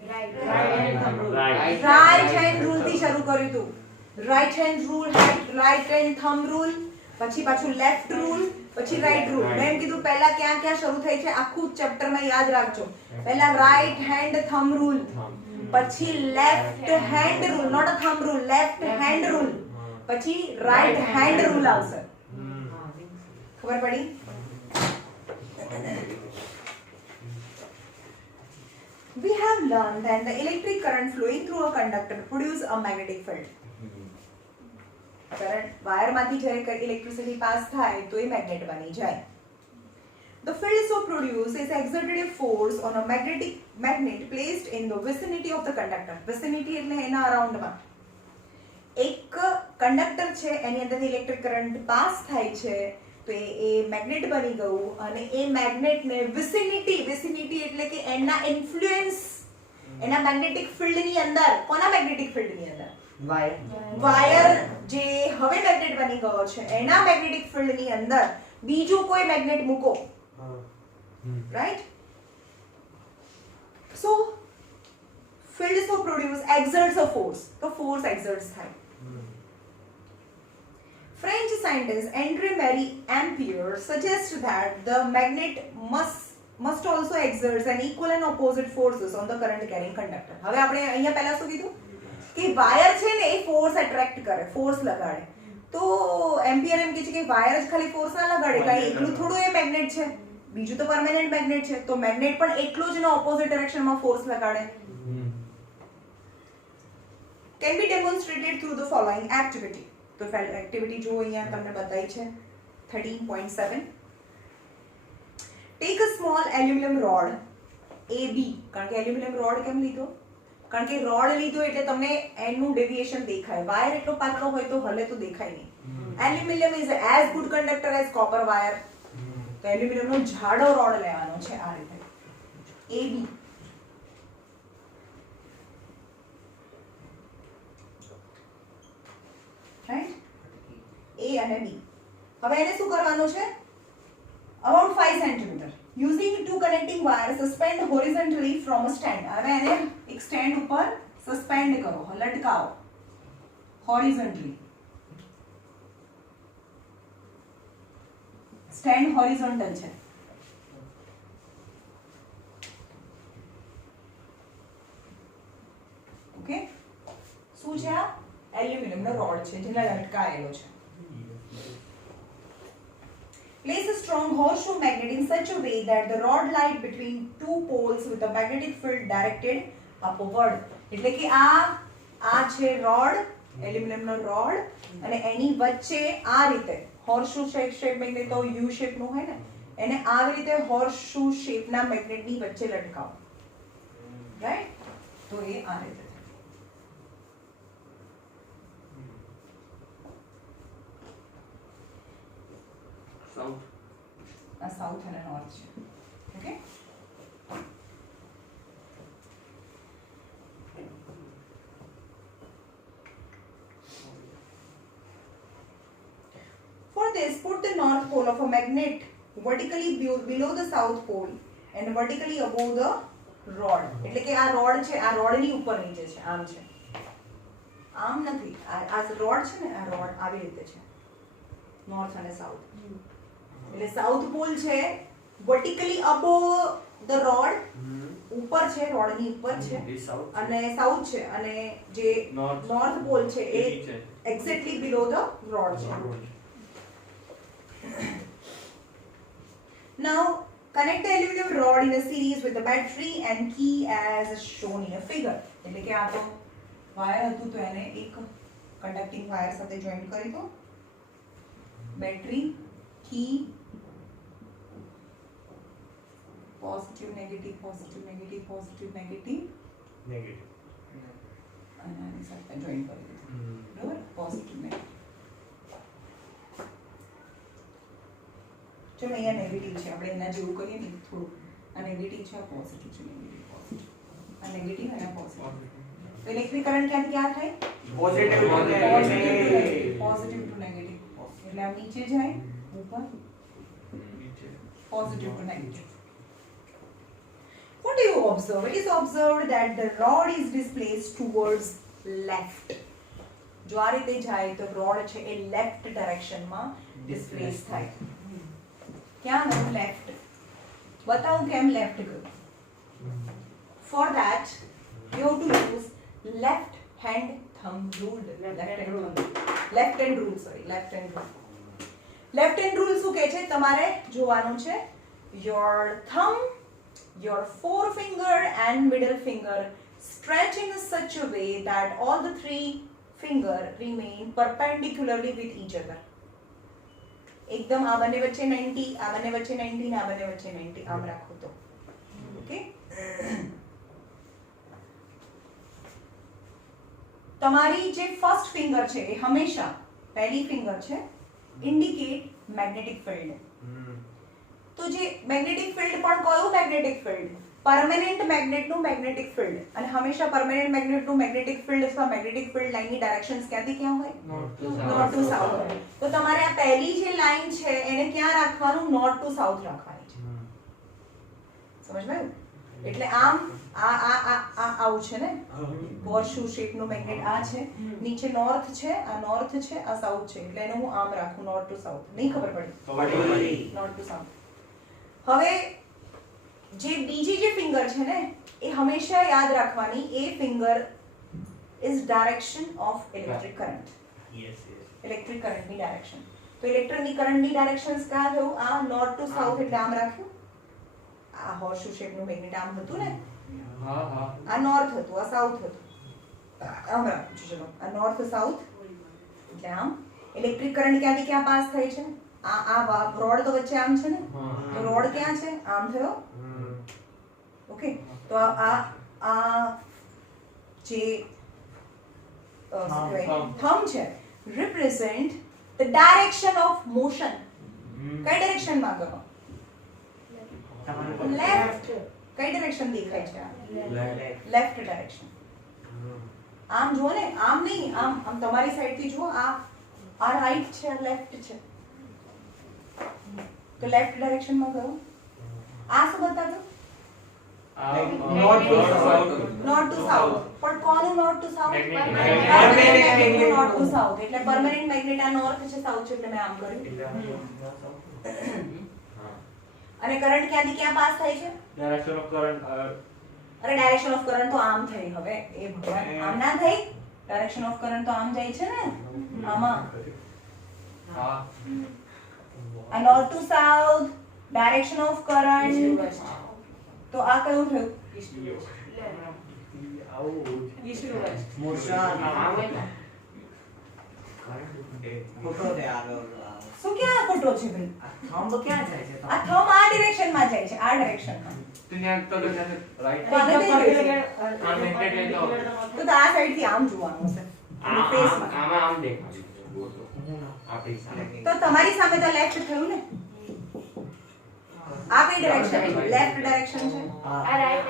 રાઈટ હેન્ડ રૂલ થી શરૂ કર્યું હતું right hand rule right hand thumb rule પછી પાછું લેફ્ટ રૂલ પછી રાઈટ રૂલ મેં એમ કીધું પહેલા ક્યાં ક્યાં શરૂ થઈ છે આખું ચેપ્ટર માં યાદ રાખજો પહેલા રાઈટ હેન્ડ થંબ રૂલ પછી left hand rule not a thumb rule left hand rule પછી રાઈટ હેન્ડ રૂલ આવશે ખબર પડી We have learned that the electric current flowing through a conductor produces a magnetic field. Current વાયરમાંથી જ્યારે electricity pass થાય તો એ magnet બની જાય. The field so produced is exerted a force on a magnet placed in the vicinity of the conductor. Vicinity એટલે એના અરાઉન્ડમાં એક conductor છે એની અંદર ઇલેક્ટ્રિક કરંટ પાસ થાય છે તો એ મેગ્નેટ બની ગયું અને એ મેગ્નેટને વિસિનિટી એટલે કે એના ઇન્ફ્લુઅન્સ એના મેગ્નેટિક ફિલ્ડની અંદર કોના મેગ્નેટિક ફિલ્ડની અંદર વાયર જે હવે મેગ્નેટ બની ગયો છે એના મેગ્નેટિક ફિલ્ડની અંદર બીજું કોઈ મેગ્નેટ મૂકો, right? So field so produce exerts a force, તો force exerts થાય. French scientist André Marie Ampère suggests that the magnet must also exert an equal and opposite forces on the current carrying conductor. હવે આપણે અહીંયા પહેલા શું કીધું કે wire છે ને એ ફોર્સ એટ્રેક્ટ કરે, ફોર્સ લગાડે. તો એમ્પિયર એમ કહે છે કે વાયર જ ખાલી ફોર્સ ના લગાડે, કાંઈ એકલું થોડું એ મેગ્નેટ છે, બીજું તો પરમેનન્ટ મેગ્નેટ છે, તો મેગ્નેટ પણ એટલું જ એના ઓપોઝિટ ડિરેક્શનમાં ફોર્સ લગાડે. Can be demonstrated through the following activity. તો એક્ટિવિટી જો અહીંયા તમને બતાવી છે 13.7. Take a small aluminum rod AB. કારણ કે એલ્યુમિનિયમ રોડ કેમ લીધો? કારણ કે રોડ લીધો એટલે તમને એનું ડેવિએશન દેખાય. વાયર એટલો પાતળો હોય તો હલે તો દેખાય નહીં. Aluminium is as good conductor as copper wire. તો એલ્યુમિનિયમનો જાડો રોડ લેવાનો છે આ રીતે AB. રાઈટ? A અને B. હવે એને શું કરવાનું છે? About 5 cm. Using two connecting wires, suspend horizontally from a stand. હવે એને એક સ્ટેન્ડ ઉપર સસ્પેન્ડ કરો, લટકાવો horizontally. સ્ટેન્ડ હોરિઝોન્ટલ છે. ઓકે, શું છે આ? એલ્યુમિનિયમનો રોડ છે જેને લટકાયેલો છે. Place a strong horseshoe magnet in such a way that the rod lies between two poles with a magnetic field directed upward. એટલે કે આ છે રોડ, એલ્યુમિનિયમનો રોડ, અને એની વચ્ચે આ રીતે હોર્સશુ શેપ મેગ્નેટ તો યુ શેપ નું હોય ને, એને આવી રીતે હોર્સશુ શેપના મેગ્નેટની વચ્ચે લટકાવો. રાઈટ? તો એ આ રીતે સાઉથ અને નોર્થ છે. Okay, for this put the north pole of a magnet vertically below the south pole and vertically above the rod. એટલે કે આ રોડ છે, આ રોડની ઉપર નીચે છે, આમ છે, આમ નથી, આ રોડ છે ને, આ રોડ આવી રીતે છે, નોર્થ અને સાઉથ. એટલે સાઉથ પોલ છે વર્ટિકલી અબોવ ધ રોડ, ઉપર છે, રોડની ઉપર છે, અને સાઉથ છે, અને જે નોર્થ પોલ છે એ એક્ઝેક્ટલી બિલો ધ રોડ છે. Now connect the aluminum rod in a series with the battery and key as shown in a figure. એટલે કે આ તો વાયર હતું તો એને એક કન્ડક્ટિંગ વાયર સાથે જોઈન્ટ કરી દો, બેટરી, કી, positive negative positive negative positive negative અને આની સાથે જોઈન્ટ કરી દીધું. બરાબર? Positive negative. ચલો અહીંયા નેગેટિવ છે, આપણે એના જેવું કરીએ ને થોડું. આ નેગેટિવ છે, આ પોઝિટિવ છે, નેગેટિવ પોઝિટિવ, આ નેગેટિવ અને આ પોઝિટિવ. તો ઇલેક્ટ્રિક કરંટ ક્યાંથી ક્યાં થાય? Positive to negative. એટલે આ નીચે જાય, ઉપર, positive to negative. What do you observe? It is observed that the rod is displaced towards left. જો આ રીતે જાય તો રોડ છે એ લેફ્ટ ડાયરેક્શનમાં ડિસ્પ્લેસ થાય. ક્યાં ગયું? લેફ્ટ. બતાવું કેમ લેફ્ટ ગયું? For that you have to use left hand thumb rule. Left hand rule. Left hand rule શું કહે છે? તમારે જોવાનું છે your thumb, your forefinger and middle finger stretch in such a way that all the three finger remain perpendicularly with each other. एकदम આ બંને વચ્ચે 90, આ બંને વચ્ચે 90 ને આ બંને વચ્ચે 90 આમ રાખો તો ઓકે. તમારી જે ફર્સ્ટ ફિંગર છે એ હંમેશા પહેલી ફિંગર છે ઇન્ડિકેટ મેગ્નેટિક ફિલ્ડ. તો જે મેગ્નેટિક ફિલ્ડ પણ કયું મેગ્નેટિક ફિલ્ડ? પરમેનન્ટ મેગ્નેટનું મેગ્નેટિક ફિલ્ડ. અને હંમેશા પરમેનન્ટ મેગ્નેટનું મેગ્નેટિક ફિલ્ડ અથવા મેગ્નેટિક ફિલ્ડ લાઈનની ડાયરેક્શન્સ ક્યાંથી ક્યાં હોય? North to south. તો તમારે આ પહેલી જે લાઈન છે એને ક્યાં રાખવાનું? નોર્થ ટુ સાઉથ રાખવાની છે. સમજવાયું? એટલે આમ આવું છે ને હોર્શુ શેપનું મેગ્નેટ આ છે, નીચે નોર્થ છે, આ નોર્થ છે, આ સાઉથ છે, એટલે એને હું આમ રાખું નોર્થ ટુ સાઉથ. નહીં ખબર પડી? North to south. હવે જે બીજી જે ફિંગર છે ને એ હંમેશા યાદ રાખવાની, એ finger is direction of electric current. Electric કરંટની ડાયરેક્શન. તો ઇલેક્ટ્રિક કરંટની ડાયરેક્શન્સ ક્યાં થયું? આ નોર્થ ટુ સાઉથ એટલે આમ રાખ્યું. આ હોર્શુ શેપનું મેગ્નેટ આમ હતું ને, આ નોર્થ હતું, આ સાઉથ હતું, આમ રાખું છું. ચલો આ નોર્થ સાઉથ એટલે આમ. ઇલેક્ટ્રિક કરંટ ક્યાંથી ક્યાં પાસ થાય છે? આ રોડ તો વચ્ચે આમ છે ને, તો રોડ ક્યાં છે? આમ થયો. ઓકે. તો આ જે થંબ છે represent the direction of motion. કઈ ડાયરેક્શનમાં કરો? લેફ્ટ. કઈ ડાયરેક્શન દેખાય છે? Left direction. આમ જુઓ ને, આમ નહીં, આમ આમ તમારી સાઈડ થી જુઓ. આ રાઈટ છે, આ લેફ્ટ છે, તો લેફ્ટ ડાયરેક્શનમાં કરો. આ શું બતાવ્યું? North to south. પણ કોનું north to south? North to south. એટલે પરમેનન્ટ મેગ્નેટ આ નોર્થ છે, સાઉથ છે, એટલે મેં આમ કર્યું. અને કરંટ ક્યાંથી ક્યાં પાસ થાય છે? Direction of current. અરે ડાયરેક્શન ઓફ કરંટ તો આમ થઈ. હવે એ ભગવાન આમ ના થઈ. ડાયરેક્શન ઓફ કરંટ તો આમ જાય છે ને, આમાં. હા. આ north to south direction of current. તો આ કયું થયું? શું ક્યાં ખોટો છે ભાઈ? થંબ ક્યાં જાય છે? આ થંબ આ ડિરેક્શનમાં જાય છે, આ ડિરેક્શનમાં. તો ત્યાં તો રાઈટ. તો આ સાઈડ થી આમ જોવાનું છે. આમ દેખાય. તો તમારી સામે તો લેફ્ટ થયું ને. આ કઈ ડાયરેક્શન? લેફ્ટ ડાયરેક્શન છે. આ રાઈટ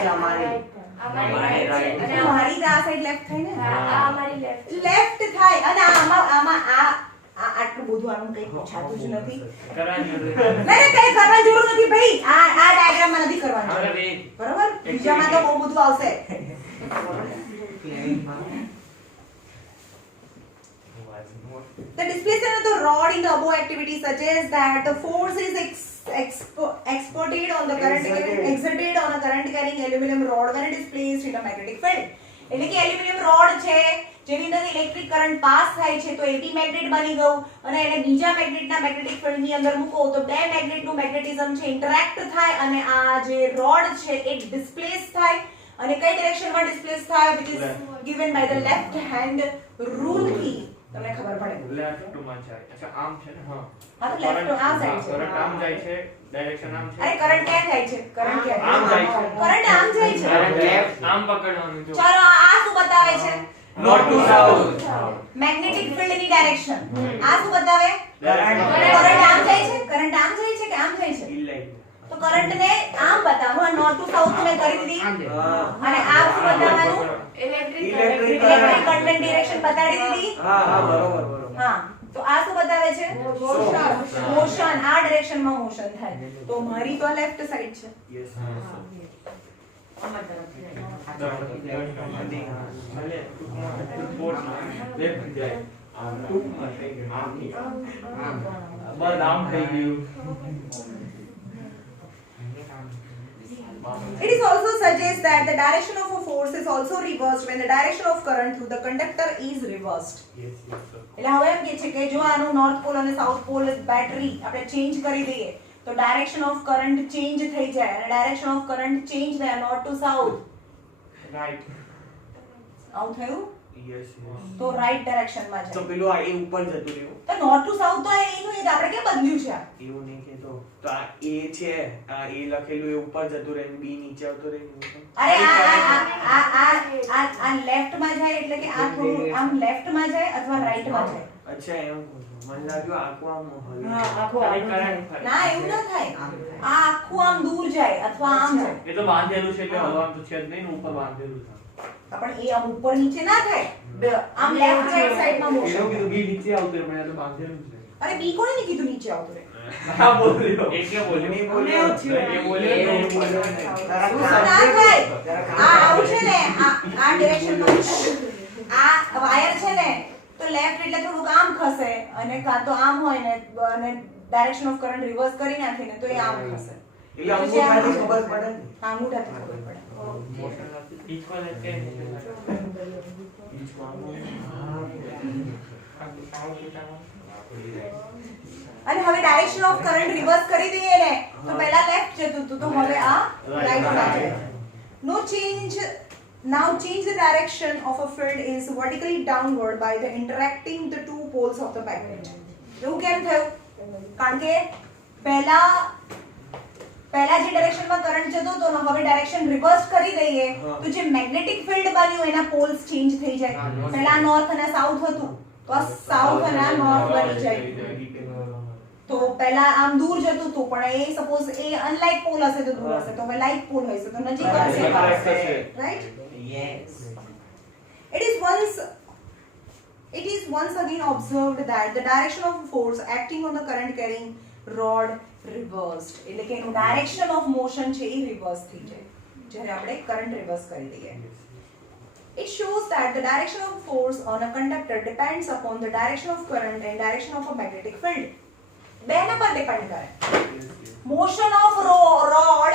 છે અમારી. અને મારી તો આ સાઈડ લેફ્ટ થાય ને. આ અમારી લેફ્ટ. લેફ્ટ થાય. અને આમાં આટલું બધું આનું કઈ પૂછાતું જ નથી. નહીં કઈ કરવાની જરૂર નથી ભાઈ. આ ડાયાગ્રામમાં નથી કરવાનું. બરાબર? બીજામાં તો બહુ બધું આવશે. The displacement of the rod in the above activity suggests that the force is exerted on the current carrying aluminum rod when it is placed in a magnetic field. એટલે કે એલ્યુમિનિયમ રોડ છે જેની અંદર electric current pass થાય છે, તો એ બી magnet બની ગયું અને એને બીજા મેગ્નેટના મેગ્નેટિક ફિલ્ડની અંદર મૂકો તો બે મેગ્નેટનું મેગ્નેટિઝમ છે ઇન્ટરેક્ટ થાય અને આ જે રોડ છે એ ડિસ્પ્લેસ થાય. અને કઈ ડિરેક્શનમાં ડિસ્પ્લેસ થાય? which is given by the left hand rule key. તમને ખબર પડે. લેફ્ટ માં જાય. અચ્છા આમ છે ને? હા. આ તો લેફ્ટ આ સાઈડ છે. કરંટ આમ જાય છે, ડાયરેક્શન આમ છે. અરે કરંટ ક્યાં જાય છે? કરંટ ક્યાં આમ જાય છે. કરંટ આમ જાય છે. કરંટ લેફ્ટ આમ પકડવાનું જો. ચાલો આ શું બતાવે છે? North to south. મેગ્નેટિક ફિલ્ડની ડાયરેક્શન. આ શું બતાવે? કરંટ આમ જાય છે. કરંટ આમ જાય છે કે આમ જાય છે? તો કરંટને આમ બતાવવાનું. આ નોર્થ ટુ સાઉથ મેં કરી દીધી. અને આ શું બતાવવાનું? ઇલેક્ટ્રિક ઇલેક્ટ્રિક કરંટની ડિરેક્શન બતાડી દીધી. હા બરોબર. હા. તો આ શું બતાવે છે? મોશન. આ ડિરેક્શનમાં મોશન થાય. તો મારી તો લેફ્ટ સાઈડ છે. It is also suggests that the direction of a force is also reversed when the direction of current through the conductor is reversed. એટલે હવે એમ કે છે કે જો આનું નોર્થ પોલ અને સાઉથ પોલ બેટરી આપણે ચેન્જ કરી દઈએ તો ડાયરેક્શન ઓફ કરંટ ચેન્જ થઈ જાય અને ડાયરેક્શન ઓફ કરંટ ચેન્જ થાય નોર્થ ટુ સાઉથ. રાઈટ. આવું થયું? યસ તો રાઈટ ડાયરેક્શનમાં તો જાય. પેલું આ એ ઉપર જતું રહ્યું તો નોર્થ ટુ સાઉથ તો એનું એ આપણે કેમ બદલ્યું છે આ? એવું નહીં કહેતો તો આ એ છે આ એ લખેલું એ ઉપર જતું રહે ને બી નીચે આવતો રહે એવું છે. અરે આ લેફ્ટમાં જાય એટલે કે આ થોડું આમ લેફ્ટમાં જાય અથવા રાઈટમાં જાય. અચ્છા એમ કહું છું. મને લાગ્યું આખું આમ હલી હા, આખું જાય. આમ જાય. ના એવું ના થાય. આ આખું આમ દૂર જાય અથવા આમ જાય. એ તો બાંધેલું છે એટલે હલવાનું તો છે જ નહીં ને ઉપર બાંધેલું છે. પણ એ આમ ઉપર નીચે ના થાય. આમ લેફ્ટ રાઈટ સાઈડમાં એવું મોશન. કીધું બી નીચે આવતું રહે, પણ આ તો બાંધેલું છે. અરે બી કોણે ની કીધું નીચે આવતું રહે? હા બોલ્યો. એ કે બોલ્યો નહીં બોલ્યો. એ બોલ્યો તો હું બોલ્યો નહીં. શું ના થાય? આ આવું છે ને આ ડિરેક્શનમાં આ વાયર છે ને તો લેફ્ટ એટલે થોડુંક આમ ખસે અને કાં તો આમ હોય ને અને ડાયરેક્શન ઓફ કરંટ રિવર્સ કરી નાખે ને તો એ આમ ખસે. એટલે અંગૂઠાથી ખબર પડે ને. અંગૂઠાથી ખબર પડે. ઈચમાં લે કે અને હવે ડાયરેક્શન ઓફ કરંટ રિવર્સ કરી દઈએ ને તો પહેલા લેફ્ટ જતું હતું તો હવે આ રાઈટમાં જાય. નો change. Now change the direction of a field is vertically downward by the interacting the two poles of the magnet. એવું કેમ થયું? કારણ કે પહેલા જે ડાયરેક્શનમાં કરંટ જતો હતો ને હવે ડાયરેક્શન રિવર્સ કરી દઈએ તો જે મેગ્નેટિક ફિલ્ડ બન્યું એના પોલ્સ ચેન્જ થઈ જાય. પહેલા નોર્થ અને સાઉથ હતું તો આ સાઉથ અને આ નોર્થ બની જાય. તો પહેલા આમ દૂર જતું હતું પણ એ સપોઝ એ અનલાઇક પોલ હશે તો દૂર હશે તો હવે લાઇક પોલ હશે તો નજીક હશે. Right? Yes. It is once again observed that the direction of force acting on the current carrying rod reversed. એટલે કે એનું direction of motion છે એ reverse થઈ જાય જ્યારે આપણે current reverse કરી દઈએ. It shows that the direction of force on a conductor depends upon the direction of current and direction of a magnetic field. બેના પર ડિપેન્ડ કરે. મોશન ઓફ રોડ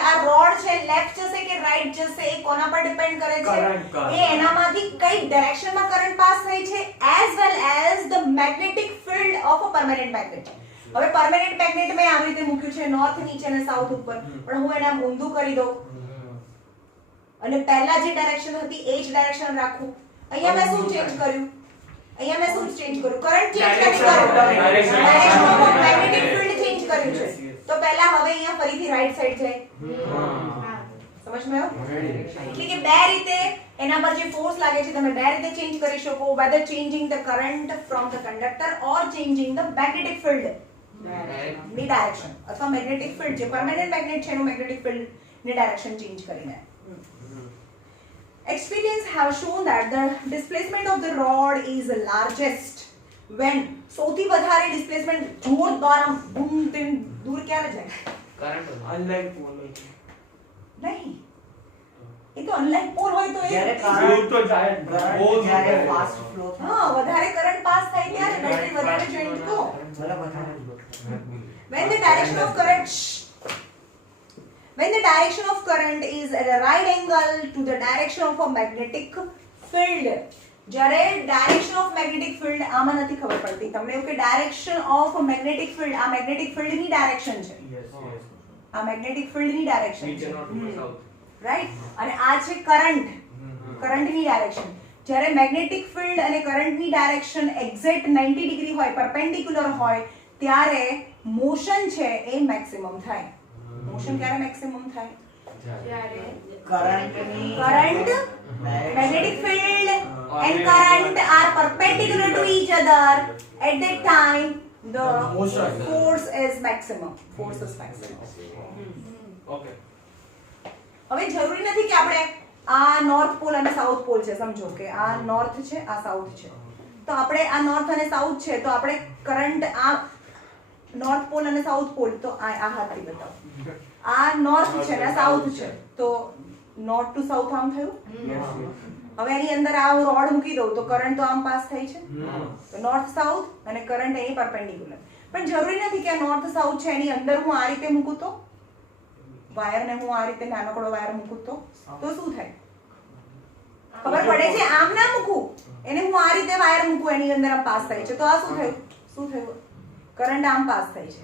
આ રોડ છે લેફ્ટ જશે કે રાઈટ જશે એ કોના પર ડિપેન્ડ કરે છે? એ એનામાંથી કઈ ડાયરેક્શનમાં કરંટ પાસ થાય છે as well as the magnetic field of a permanent magnet. હવે પરમેનન્ટ મેગ્નેટ મેં આવી રીતે મૂક્યું છે નોર્થ નીચે અને સાઉથ ઉપર પણ હું એને આમ ઊંધું કરી દઉં અને પહેલા જે ડાયરેક્શન હતી એ જ ડાયરેક્શન રાખું. અહીંયા મેં શું ચેન્જ કર્યું? અહીંયા મેં શું ચેન્જ કર્યું? કરંટ ચેન્જ નથી કર્યો. Direction of magnetic field change કર્યું છે. તો પહેલા હવે અહીંયા ફરીથી રાઈટ સાઈડ જાય. સમજમાં આવ્યું? એટલે કે બે રીતે એના પર જે ફોર્સ લાગે છે તમે બે રીતે ચેન્જ કરી શકો. whether changing the current from the conductor or changing the magnetic field ની ડાયરેક્શન અથવા મેગ્નેટિક ફિલ્ડ જે પરમેનન્ટ મેગ્નેટ છે એનું મેગ્નેટિક ફિલ્ડ ની ડાયરેક્શન ચેન્જ કરીને. Experience have shown that the displacement of the rod is largest when સૌથી વધારે displacement જોરદાર આમ બૂમ તેમ દૂર ક્યારે જાય? અનલાઇક પોલ નહીં એ તો અનલાઇક પોલ હોય તો એ જ્યારે દૂર તો જાય જ. બહુ દૂર જ્યારે જાય. fast flow થાય હા વધારે કરંટ પાસ થાય ત્યારે બેટરી વધારે જોઈન્ટ તો ભલે વધારે when the direction of current is at a right angle to the direction of a magnetic field. જ્યારે ડાયરેક્શન ઓફ મેગ્નેટિક ફિલ્ડ આમાં નથી ખબર પડતી તમને એવું કે ડાયરેક્શન ઓફ મેગ્નેટિક ફિલ્ડ આ મેગ્નેટિક ફિલ્ડની ડાયરેક્શન છે. આ મેગ્નેટિક ફિલ્ડની ડાયરેક્શન નીચે છે. નોર્થ ઉપર સાઉથ. રાઈટ? અને આ છે કરંટની ડાયરેક્શન. જ્યારે મેગ્નેટિક ફિલ્ડ અને કરંટની ડાયરેક્શન એક્ઝેક્ટ 90 ડિગ્રી હોય પરપેન્ડિક્યુલર હોય ત્યારે મોશન છે એ મેક્સિમમ થાય. મોશન ક્યારે મેક્સિમમ થાય? Current magnetic field and current are perpendicular to each other. At that time the force is maximum. Okay. હવે જરૂરી નથી કે આપણે આ નોર્થ પોલ અને સાઉથ પોલ છે સમજો કે આ નોર્થ છે આ સાઉથ છે તો આપણે આ નોર્થ અને સાઉથ છે તો આપણે કરંટ આ નોર્થ પોલ અને સાઉથ પોલ તો આ હાથથી બતાવો આ નોર્થ છે અને સાઉથ છે તો નોર્થ ટુ સાઉથ આમ થયું. હવે એની અંદર આ હું રોડ મૂકી દઉં તો કરંટ તો આમ પાસ થાય છે તો નોર્થ સાઉથ અને કરંટ અહીં પરપેન્ડિક્યુલર. પણ જરૂરી નથી કે આ નોર્થ સાઉથ છે એની અંદર હું આ રીતે મૂકું તો વાયરને હું આ રીતે નાનકડો વાયર મૂકું તો શું થાય? ખબર પડે છે? આમ ના મૂકું એને હું આ રીતે વાયર મૂકું એની અંદર આમ પાસ થાય છે તો આ શું થયું? કરંટ આમ પાસ થાય છે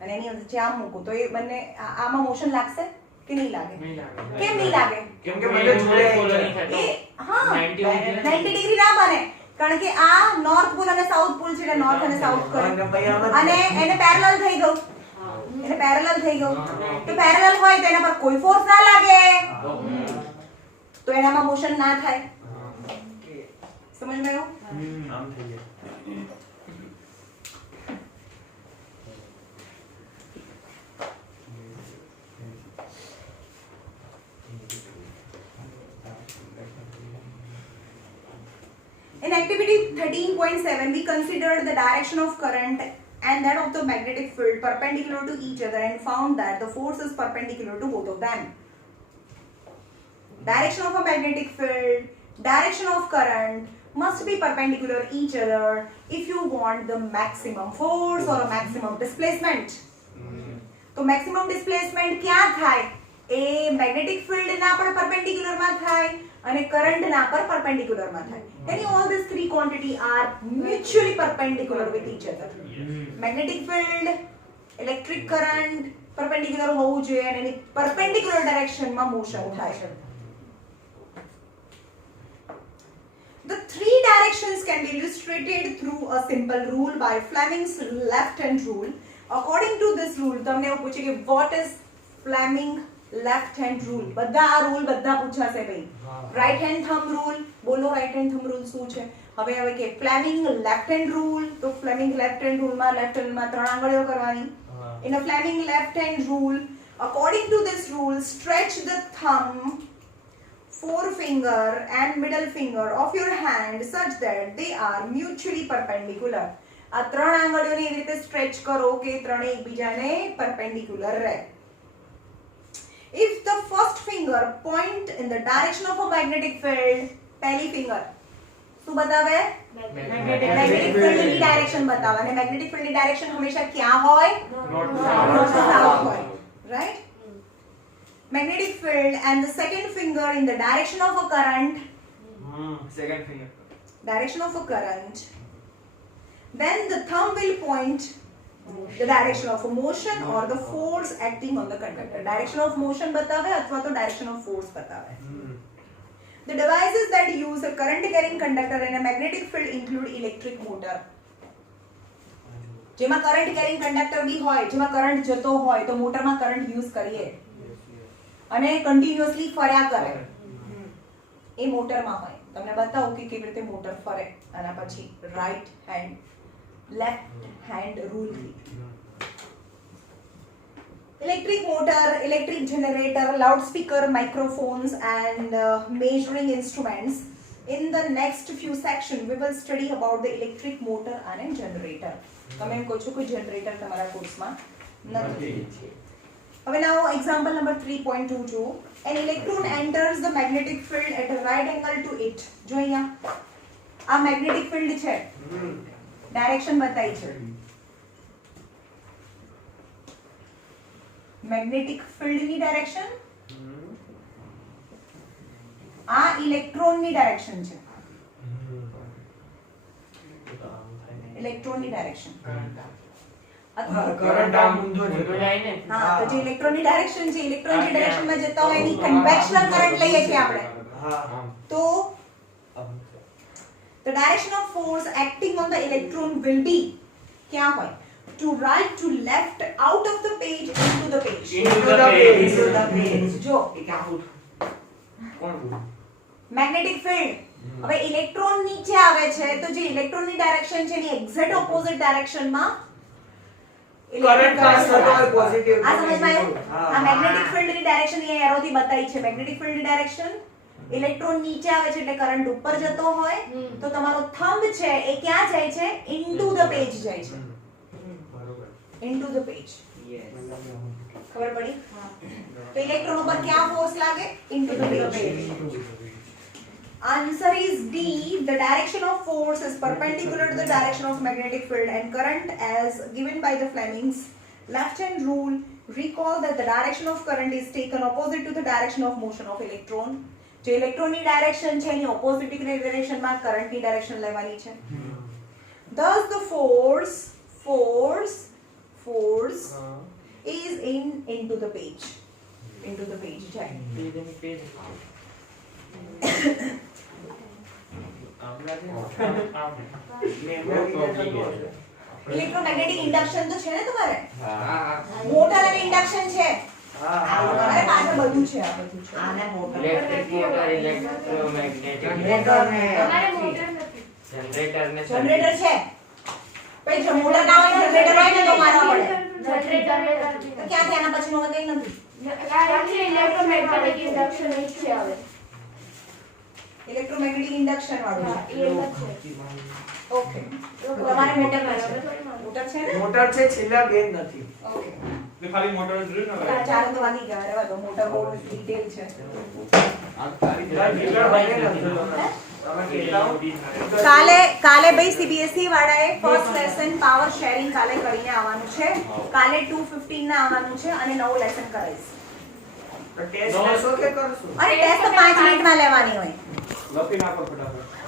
અને એની અંદર જે આમ મૂકું તો એ બંને આમાં મોશન લાગશે કે નહીં લાગે? નહીં લાગે. કેમ નહીં લાગે? કેમ કે મને જોડે follow નહીં થતો. એ હા 90 હોવું જોઈએ. 90 ડિગ્રી ના બને, કારણ કે આ નોર્થ પોલ અને સાઉથ પોલ છે એટલે નોર્થ અને સાઉથ કરે અને ભાઈ આમાં અને એને પેરેલલ થઈ ગયું, એને પેરેલલ થઈ ગયું. તો પેરેલલ હોય તો એના પર કોઈ ફોર્સ ના લાગે, તો એનામાં મોશન ના થાય. સમજ में आयो? આમ થઈ જાય. In activity 13.7, we considered the direction of current and that of the magnetic field perpendicular to each other and found that the force is perpendicular to both of them. Direction of a magnetic field, direction of current must be perpendicular each other if you want the maximum force or a maximum displacement. તો maximum displacement ક્યાં થાય? એ magnetic field ના પર perpendicular માં થાય અને current ના પર perpendicular માં થાય. Any all these three quantity are mutually perpendicular with each other. Magnetic field, electric current perpendicular હોવું જોઈએ અને એની perpendicular direction માં motion થાય. The three directions can be illustrated through a simple rule by Fleming's left-hand rule. According to this rule, તમને એવું પૂછે કે what is Fleming left-hand rule? બધા આ rule બધા પૂછાશે ભાઈ. Right-hand thumb rule, બોલો right-hand thumb rule શું છે? હવે કે Fleming left-hand rule, તો Fleming left-hand rule માં left hand માં ત્રણ આંગળીઓ કરવાની. In a Fleming left-hand rule, according to this rule, stretch the thumb, forefinger and middle finger of your hand such that they are mutually perpendicular. આ ત્રણ આંગળીઓને એવી રીતે સ્ટ્રેચ કરો કે ત્રણે એકબીજાને perpendicular રહે. If the first finger point in the direction of a magnetic field, પહેલી finger શું બતાવે? Magnetic field ની direction બતાવે અને magnetic field ની direction હંમેશા ક્યાં હોય? North to south હોય. Right? Magnetic field and the second finger in the direction of a current, second finger direction of a current, then the thumb will point the direction of a motion or the force acting on the conductor. Direction of motion બતાવે અથવા તો direction of force બતાવે. The devices that use a current carrying conductor in a magnetic field include electric motor. જેમાં current carrying conductor બી હોય, જેમાં current જતો હોય તો મોટરમાં current use કરીએ અને કન્ટિન્યુઅસલી ફર્યા કરે એ મોટરમાં હોય. તમને બતાવું કે કેવી રીતે મોટર ફરે આના પછી રાઈટ હેન્ડ લેફ્ટ હેન્ડ રૂલથી. Electric motor, electric generator, loudspeaker, microphones and measuring instruments. In the next few sections we will study about the electric motor and generator. તમે એમ કહો છો કોઈ જનરેટર તમારા કોર્સમાં નથી. હવે now example number 3.22. An electron enters the magnetic field at a right angle to it. જો અહીંયા આ magnetic field છે, direction બતાઈ છે. magnetic field ની direction આ electron ની direction છે. electron ની direction કરંટ આમ ઊંધો ઊંધો જતો જાય ને. હા તો જે ઇલેક્ટ્રોન ની ડાયરેક્શન છે, ઇલેક્ટ્રોન જે ડાયરેક્શન માં જતા હોય એની કન્વેક્શનલ કરંટ લઈએ છીએ આપણે. હા તો the direction of force acting on the electron will be क्या હોય? To right, to left, out of the page, into the page. Into the page. જો એ ક્યાં ફૂટ કોણ બોલ મેગ્નેટિક ફિલ્ડ હવે ઇલેક્ટ્રોન નીચે આવે છે તો જે ઇલેક્ટ્રોન ની ડાયરેક્શન છે એની એક્ઝેક્ટ ઓપોઝિટ ડાયરેક્શન માં કરંટ પાસ થતો હોય પોઝિટિવ આ સમજમાં આવ્યું? આ મેગ્નેટિક ફિલ્ડ ની ડાયરેક્શન અહીંયા એરો થી બતાઈ છે. મેગ્નેટિક ફિલ્ડ ની ડાયરેક્શન ઇલેક્ટ્રોન નીચે આવે છે એટલે કરંટ ઉપર જતો હોય તો તમારો થંબ છે એ ક્યાં જાય છે? ઇનટુ ધ પેજ જાય છે. Into the page. ખબર પડી? તો ઇલેક્ટ્રોન ઉપર ક્યાં ફોર્સ લાગે? Into the page. Answer is D. The direction of force is perpendicular to the direction of magnetic field and current as given by the Fleming's left-hand rule. Recall that the direction of current is taken opposite to the direction of motion of electron. જે ઇલેક્ટ્રોનની direction છે એની opposite ડિરેક્શનમાં કરંટની direction લેવાની છે. Thus the force is into the page. into the page જાય. Electromagnetic induction તો છે ને તમારે? મોટર અને ઇન્ડક્શન છે. તમારે પાછળ બધું છે, આ બધું છે. આને મોટર ઇલેક્ટ્રિક મોટર ઇલેક્ટ્રોમેગ્નેટિક તમારે મોટર નથી. જનરેટર ને જનરેટર છે. પછી જો મોટર ના હોય જનરેટર હોય ને તો મારવા પડે. જનરેટર તો ક્યાંથી આના પછીનો કંઈ નથી. કારણ કે ઇલેક્ટ્રોમેગ્નેટિક ઇન્ડક્શન જ છે હવે. ઇલેક્ટ્રોમેગ્નેટિક ઇન્ડક્શન વાળું હા, છે. એ જ છે. ઓકે. તો તમારે મોટર છે. મોટર છે ને? મોટર છે, છેલ્લા બે નથી. ઓકે. એટલે ખાલી મોટર જ રહ્યું ને હવે. ચાલો તો વાગી ગયા. રહેવા દો. મોટર બહુ ડિટેલ છે. આ તારી કેટલા વાગે નથી? તમે કેટલા કાલે ભાઈ સીબીએસઈ વાળાએ ફર્સ્ટ લેસન પાવર શેરિંગ કાલે કરીને આવવાનું છે. કાલે 2:15 ના આવવાનું છે અને નવું લેસન કરાઈશ. ટેસ્ટ લેશો કે કરશો? અને ટેસ્ટ તો 5 મિનિટમાં લેવાની હોય. લખી નાખો ફટાફટ.